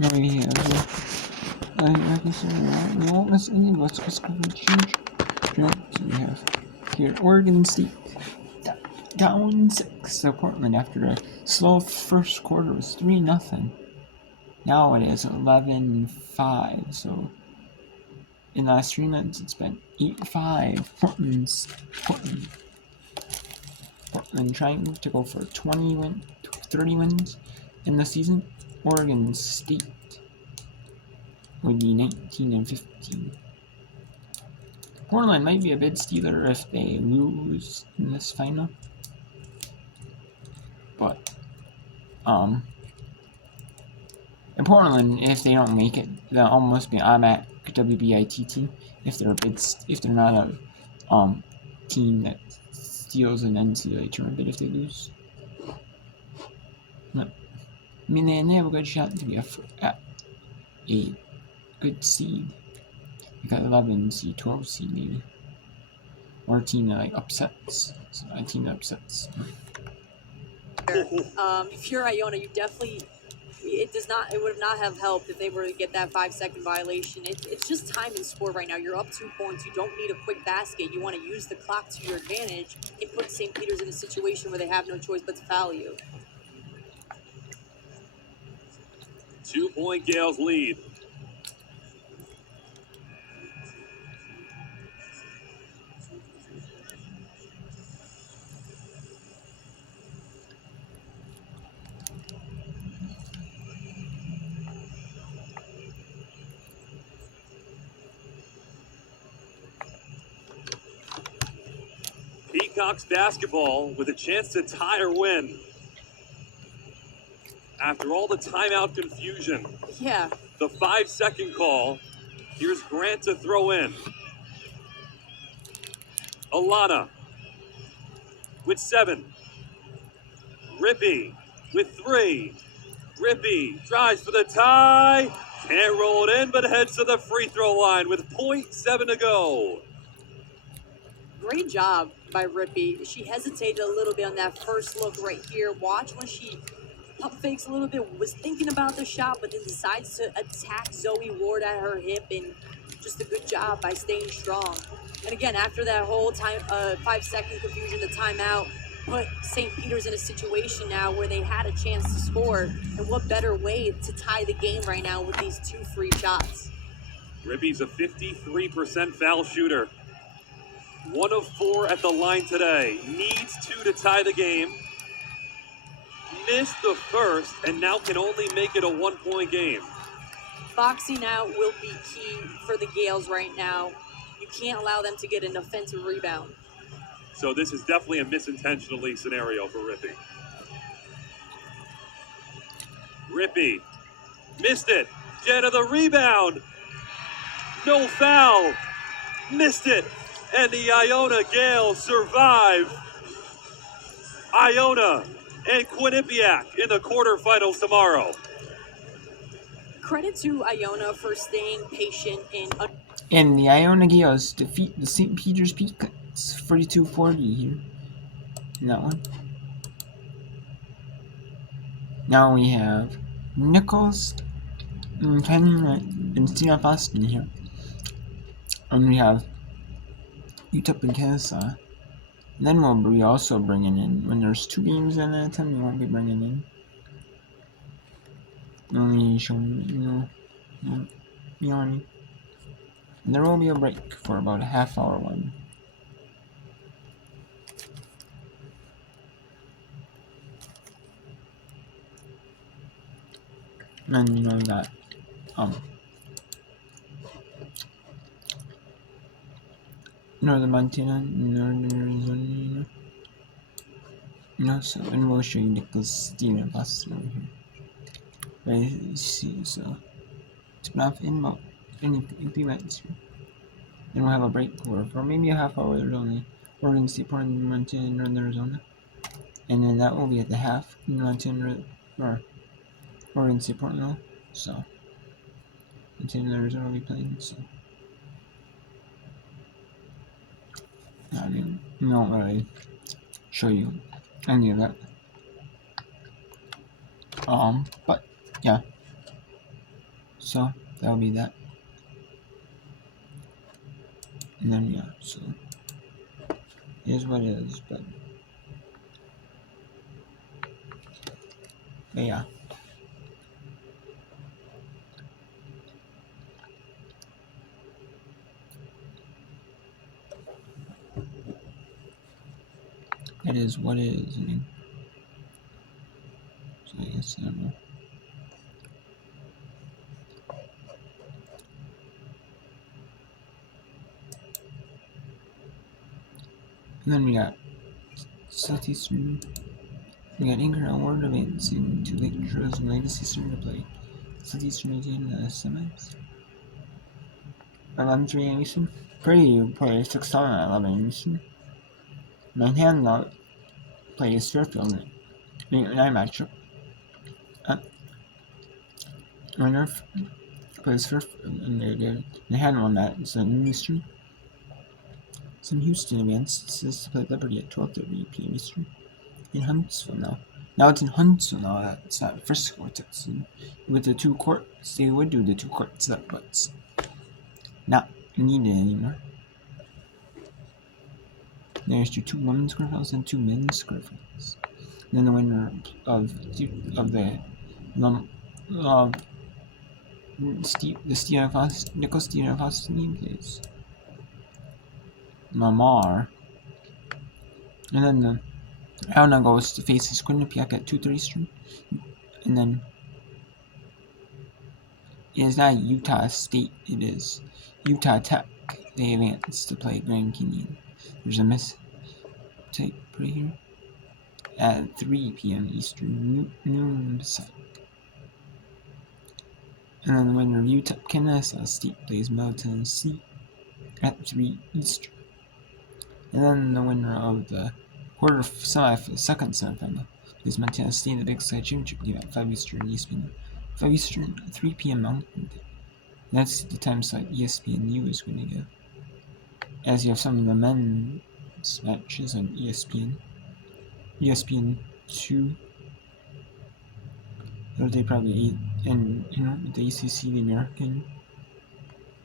Now we have, like I said, we won't miss any, but let's go change. So we have here Oregon State down 6. So Portland, after a slow first quarter, was 3-0. Now it is 11-5. So in the last 3 minutes, it's been 8-5. Portland trying to go for 30 wins in the season. Oregon State would be 19-15. Portland might be a bid stealer if they lose in this final. But, in Portland, if they don't make it, they'll almost be an automatic WBIT team if they're not a team that steals an NCAA tournament bid if they lose. No. I mean, they have a good shot to be a good seed. They got 11 seed, 12 seed maybe. Or a team that like upsets. So a team that upsets. If you're Iona, you definitely it would not have helped if they were to get that 5-second violation. It's just time and sport right now. You're up 2 points. You don't need a quick basket. You want to use the clock to your advantage and put St. Peter's in a situation where they have no choice but to foul you. 2-point Gales lead. Peacocks basketball with a chance to tie or win. After all the timeout confusion. Yeah. The 5-second call. Here's Grant to throw in. Alana with 7. Rippey with 3. Rippey tries for the tie. Can't roll it in, but heads to the free throw line with 0.7 to go. Great job by Rippey. She hesitated a little bit on that first look right here. Watch when she pump fakes a little bit, was thinking about the shot, but then decides to attack Zoe Ward at her hip, and just a good job by staying strong. And again, after that whole 5-second confusion, the timeout put St. Peter's in a situation now where they had a chance to score. And what better way to tie the game right now with these 2 free shots? Rippey's a 53% foul shooter. 1 of 4 at the line today. Needs 2 to tie the game. Missed the first and now can only make it a 1-point game. Boxing out will be key for the Gales right now. You can't allow them to get an offensive rebound. So this is definitely a misintentionally scenario for Rippey. Rippey missed it. Jenna the rebound. No foul. Missed it. And the Iona Gales survive. Iona and Quinnipiac in the quarterfinals tomorrow. Credit to Iona for staying patient and the Iona Gales defeat the St. Peter's Peacocks 42-40 here in that one. Now we have Nichols and Penn and Steve Boston here. And we have UTEP and Kennesaw. And then we'll be also bringing in, when there's 2 games in a time, we won't be bringing in. Only showing, you know what I mean? And there will be a break for about a half-hour one. And you know that Northern Montana, Northern Arizona, you know, so, and we'll show you Nicholas, Steven, and Boston over here. Right, see, so it's been off in about 20 minutes here. Then we'll have a break for maybe a half hour. There's only Oregon State, Portland, Montana, and Northern Arizona. And then that will be at the half in Montana, or Oregon State, Portland. So, Montana, Arizona will be playing, so. I mean, we won't really show you any of that. But, yeah. So that'll be that. And then yeah, so it is what it is, but yeah. It is what it is. I mean, so I guess I don't know. And then we got Southeastern. We got Anchor Award advancing to Lake Charles and Legacy Eastern to play Southeastern Indiana in the semis. 11:03 a.m. Eastern. Preview plays 6:00 at 11 Eastern. Manhattan plays Fairfield in a night matchup. Winner plays Fairfield and Manhattan won that. It's at Eastern. Some Houston advances to play Liberty at 12:30 p.m. Eastern. In Huntsville now. Now it's in Huntsville now. It's not Frisco, Texas. With the 2 courts, they would do the 2 court setup, but it's not needed anymore. There's your 2 women's quarterfinals and 2 men's quarterfinals. And then the winner of the Nicholas Stephen Faustini plays Lamar. And then the Alna goes to face Quinnipiac at 2:30 Eastern. And then it is not Utah State, it is Utah Tech. They advance to play Grand Canyon. There's a mistype right here. At 3 p.m. Eastern, noon Pacific. And then the winner of Utah Kansas State plays Middle Tennessee at 3 Eastern. And then the winner of the second semifinal plays Montana State in the Big Sky Championship game at 5 Eastern ESPN. 5 Eastern, 3 p.m. Mountain. That's the time slot ESPNU is going to go. As you have some of the men's matches on ESPN. ESPN2. They probably eat, and the ACC, the American.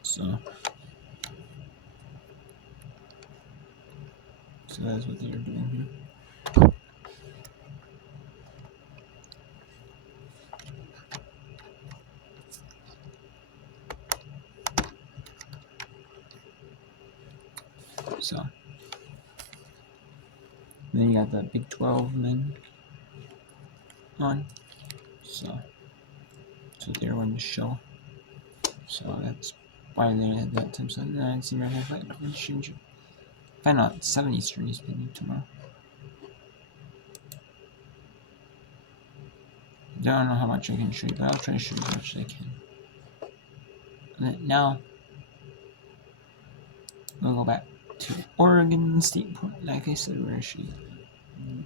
So that's what they are doing here. So then you got the Big 12 men on. So they're going to show. So that's why they had that time. So then I see right here, find out 7 Eastern ESPN tomorrow. I don't know how much I can show you, but I'll try to show you as much as I can. And now we'll go back to Oregon State. Like I said, we're actually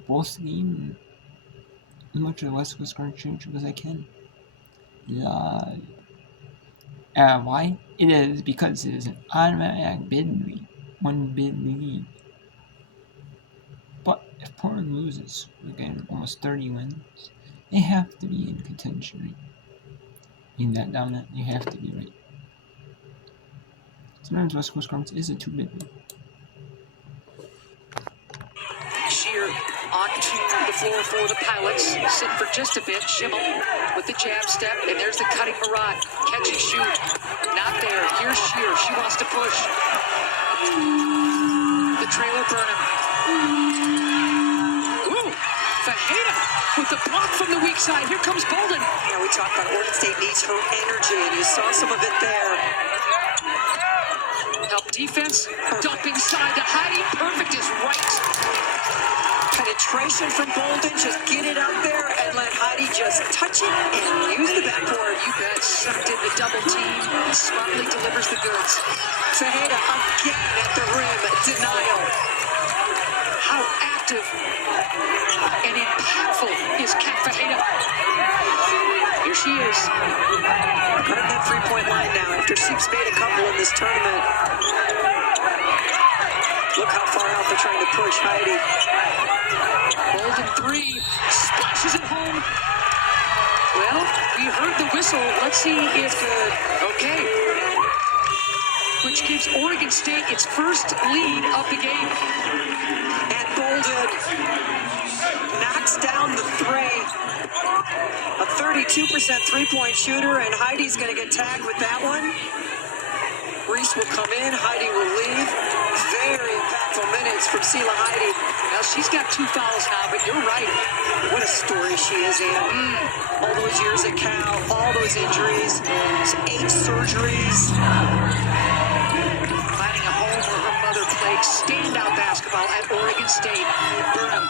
both games as much of the West Coast Conference Championship as I can. Why? It is because it is an automatic bid lead, 1 bid lead. But if Portland loses, we're getting almost 30 wins. They have to be in contention, right? Being that dominant, you have to be right. Sometimes West Coast Conference is a 2-bid lead. Shear onto the floor for the Pilots. Sitting for just a bit. Schimmel with the jab step. And there's the cutting Marat. Catch and shoot. Not there. Here's Shear. She wants to push. The trailer Burnham. Ooh. Fajeda with the block from the weak side. Here comes Bolden. Yeah, we talked about Oregon State needs her energy, and you saw some of it there. Help defense. Dump inside to Heidi. Perfect is right. Penetration from Bolden, just get it out there and let Heidi just touch it and use the backboard. You bet. Sucked in the double team. Smartly delivers the goods. Fajeda again at the rim. Denial. How active and impactful is Kat Fajeda. Here she is. Guarding that three-point line now after she's made a couple in this tournament. Look how far out they're trying to push Heidi. Bolden 3, splashes it home. Well, we heard the whistle. Let's see if okay. Which gives Oregon State its first lead of the game. And Bolden knocks down the three. A 32% three-point shooter, and Heidi's going to get tagged with that one. Reese will come in, Heidi will leave. Very impactful minutes from Sela Heidi. Well, she's got 2 fouls now, but you're right. What a story she is in. All those years at Cal, all those injuries, 8 surgeries. Finding a home where her mother played standout basketball at Oregon State. Burnham.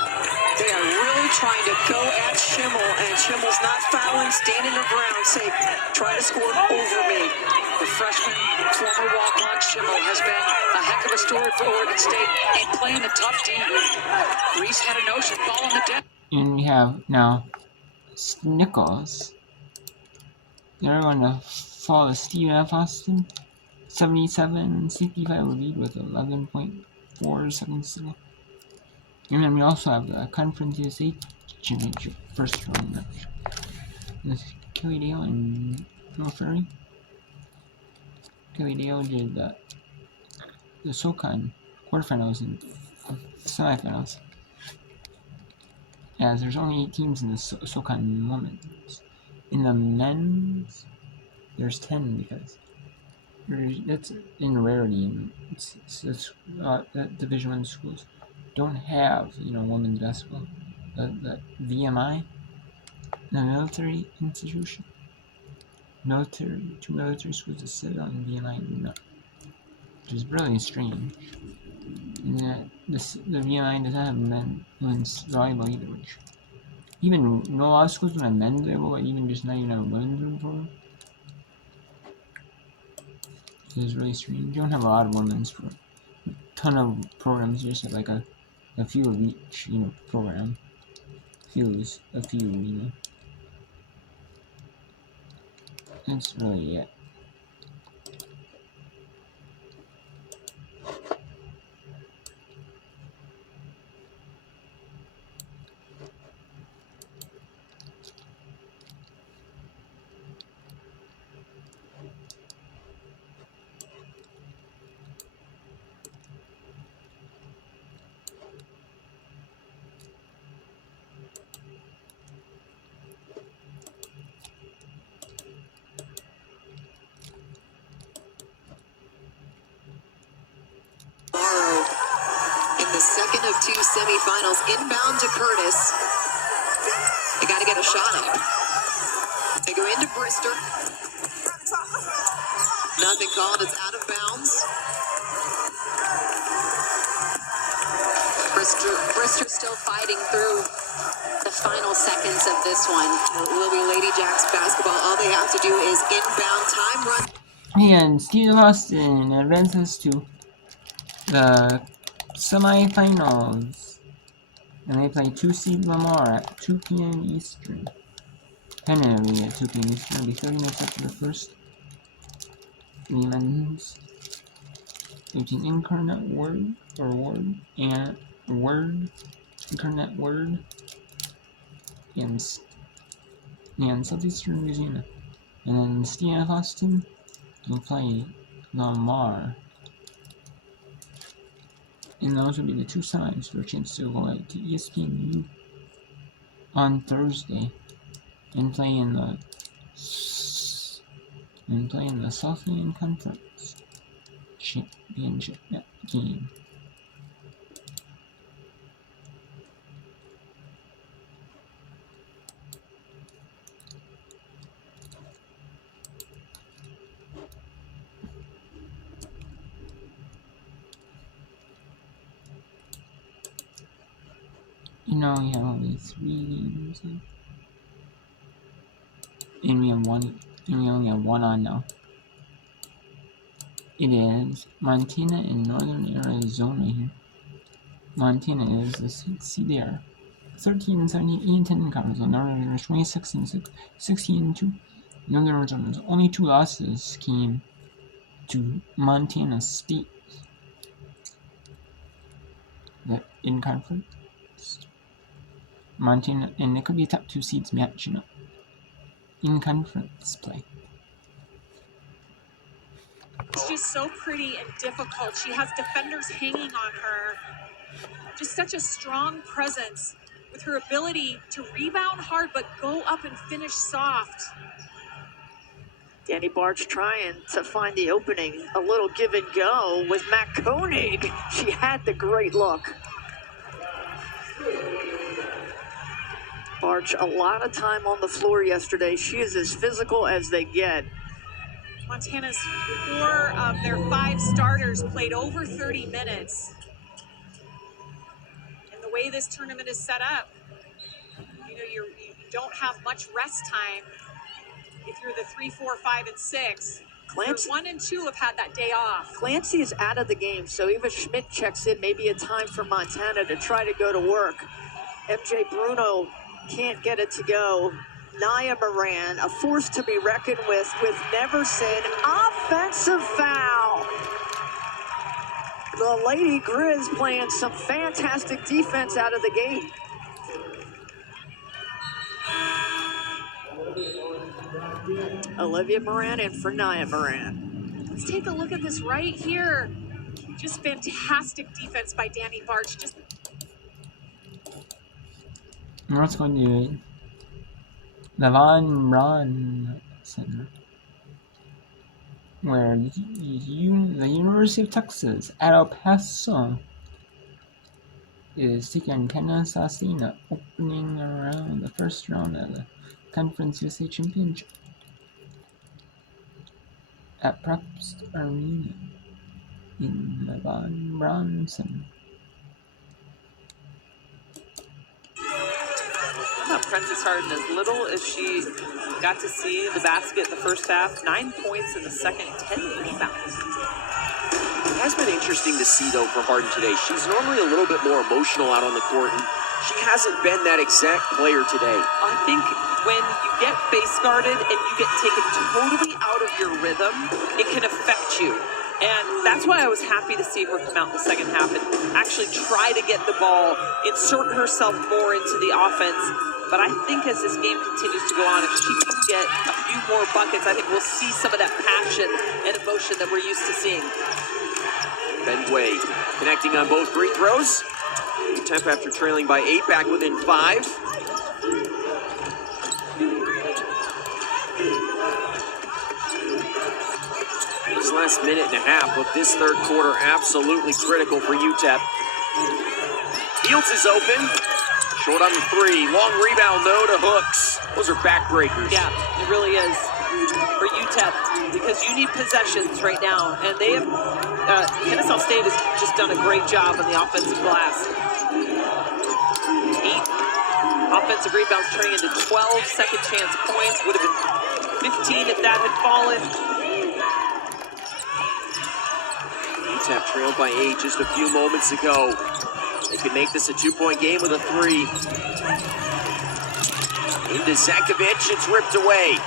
They are really trying to go at Schimmel, and Schimmel's not fouling, standing her ground, say, try to score over me. The freshman, former walk-on Schimmel has been a heck of a story for Oregon State and playing a tough team. Reese had a notion, ball on the deck. And we have now Nichols. They're going to follow Stephen F. Austin. 77-65 lead with 11.4 seconds to go. And then we also have the Conference USA Championship first round match. This Kelly Dale and Joe Ferry. Kelly Dale did the SoCon quarterfinals and semifinals. As there's only 8 teams in the SoCon women's. In the men's, there's 10 because that's in rarity. And that Division I schools don't have, women's basketball. The VMI, the military institution, two military schools that sit on VMI do not, which is really strange. And that the VMI does not have men's volleyball either, which even a lot of schools don't have men's volleyball, but even just not even have a women's program. It is really strange. You don't have a lot of women's programs. A ton of programs, you just have like a few of each, program. A few, That's really it. In the second of 2 semifinals, inbound to Curtis. They got to get a shot up. They go into Brister. Nothing called. It's out of bounds. Brister still fighting through the final seconds of this one. Will be Lady Jacks basketball. All they have to do is inbound time run. And Steve Austin advances to the semifinals. And they play 2 seed Lamar at 2 p.m. Eastern. Tentatively at 2 p.m. Eastern. It'll be 30 minutes after the first men's. Between Incarnate Word and Incarnate Word and Southeastern Louisiana. And then Steve Austin will play Lamar. And those will be the 2 semis for a chance to go to ESPNU on Thursday and play in the Southland Conference Championship game. We have only 3 games, and we only have one on now. It is Montana and Northern Arizona here. Montana is the 6th seed there. 13 and 17, 8 and 10 in conference. Northern Arizona is 26 and 6, 16 and 2. Northern Arizona's only 2 losses came to Montana State. In conference. Montana, and it could be top 2 seeds matching up. in conference play. She's so pretty and difficult. She has defenders hanging on her. Just such a strong presence with her ability to rebound hard but go up and finish soft. Danny Barch trying to find the opening. A little give and go with Matt Koenig. She had the great look. Barch, a lot of time on the floor yesterday. She is as physical as they get. Montana's 4 of their 5 starters played over 30 minutes. And the way this tournament is set up, you know, you don't have much rest time if you're the 3, 4, 5, and 6. Clancy, 1 and 2 have had that day off. Clancy is out of the game, so Eva Schmidt checks in. Maybe a time for Montana to try to go to work. MJ Bruno can't get it to go. Nia Moran, a force to be reckoned with Neverson. Offensive foul. The Lady Grizz playing some fantastic defense out of the gate. Olivia Moran in for Nia Moran. Let's take a look at this right here. Just fantastic defense by Danny Barch. Just What's going to do? Levon Bronson, where the University of Texas at El Paso is taking on Kennesaw State, opening around the first round of the Conference USA Championship at Propst Arena in Levon Bronson. Prentice Harden, as little as she got to see the basket the first half, 9 points in the second, 10 rebounds. It has been interesting to see, though, for Harden today. She's normally a little bit more emotional out on the court, and she hasn't been that exact player today. I think when you get base guarded and you get taken totally out of your rhythm, it can affect you. And that's why I was happy to see her come out in the second half and actually try to get the ball, insert herself more into the offense. But I think as this game continues to go on, if she can get a few more buckets, I think we'll see some of that passion and emotion that we're used to seeing. Fenway connecting on both free throws. Temp after trailing by 8, back within 5. This last minute and a half of this third quarter absolutely critical for UTEP. Fields is open. Short on the 3. Long rebound, though, to Hooks. Those are backbreakers. Yeah, it really is for UTEP because you need possessions right now. And they have, Kennesaw State has just done a great job on the offensive glass. 8 offensive rebounds turning into 12 second chance points. Would have been 15 if that had fallen. UTEP trailed by 8 just a few moments ago. They can make this a 2-point game with a 3. Into Zakovic, it's ripped away.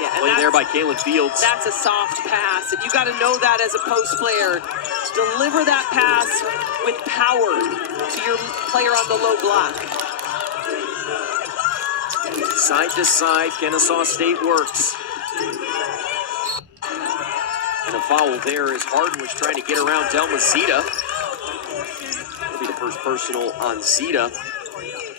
Yeah, Played there by Kaylin Fields. That's a soft pass, and you got to know that as a post player. Deliver that pass with power to your player on the low block. Side to side, Kennesaw State works. And a foul there as Harden was trying to get around Delma Zeta. That'll be the first personal on Zeta.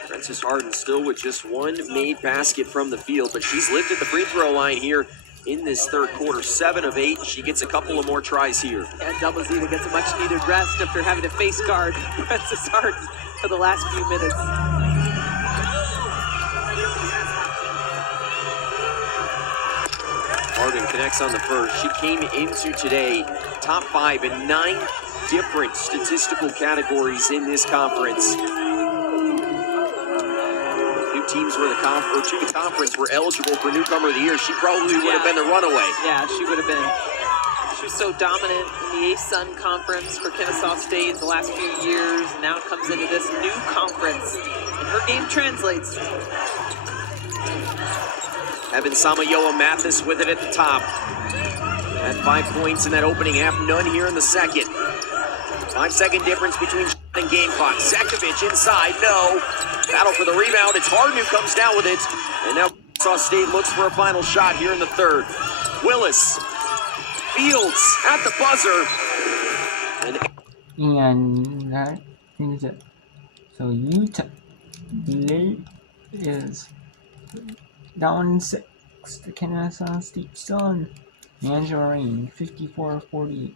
Frances Harden still with just 1 made basket from the field, but she's lived at the free throw line here in this third quarter. 7 of 8. She gets a couple of more tries here. And Delma Zeta gets a much needed rest after having to face guard Frances Harden for the last few minutes. Harden connects on the first. She came into today top 5 in 9 different statistical categories in this conference. Teams were to the conference were eligible for Newcomer of the Year. She probably would have been the runaway. Yeah, she would have been. She was so dominant in the ASUN conference for Kennesaw State the last few years, and now comes into this new conference, and her game translates. Evan Samayoa Mathis with it at the top. Had 5 points in that opening half, none here in the second. 5-second difference between and game clock. Zakovic inside, no. Battle for the rebound. It's Harden who comes down with it. And now Arkansas State looks for a final shot here in the third. Willis, Fields at the buzzer. And that is it. So Utah is down in 6. The Kansas State Sun. Angela Rain 54-48.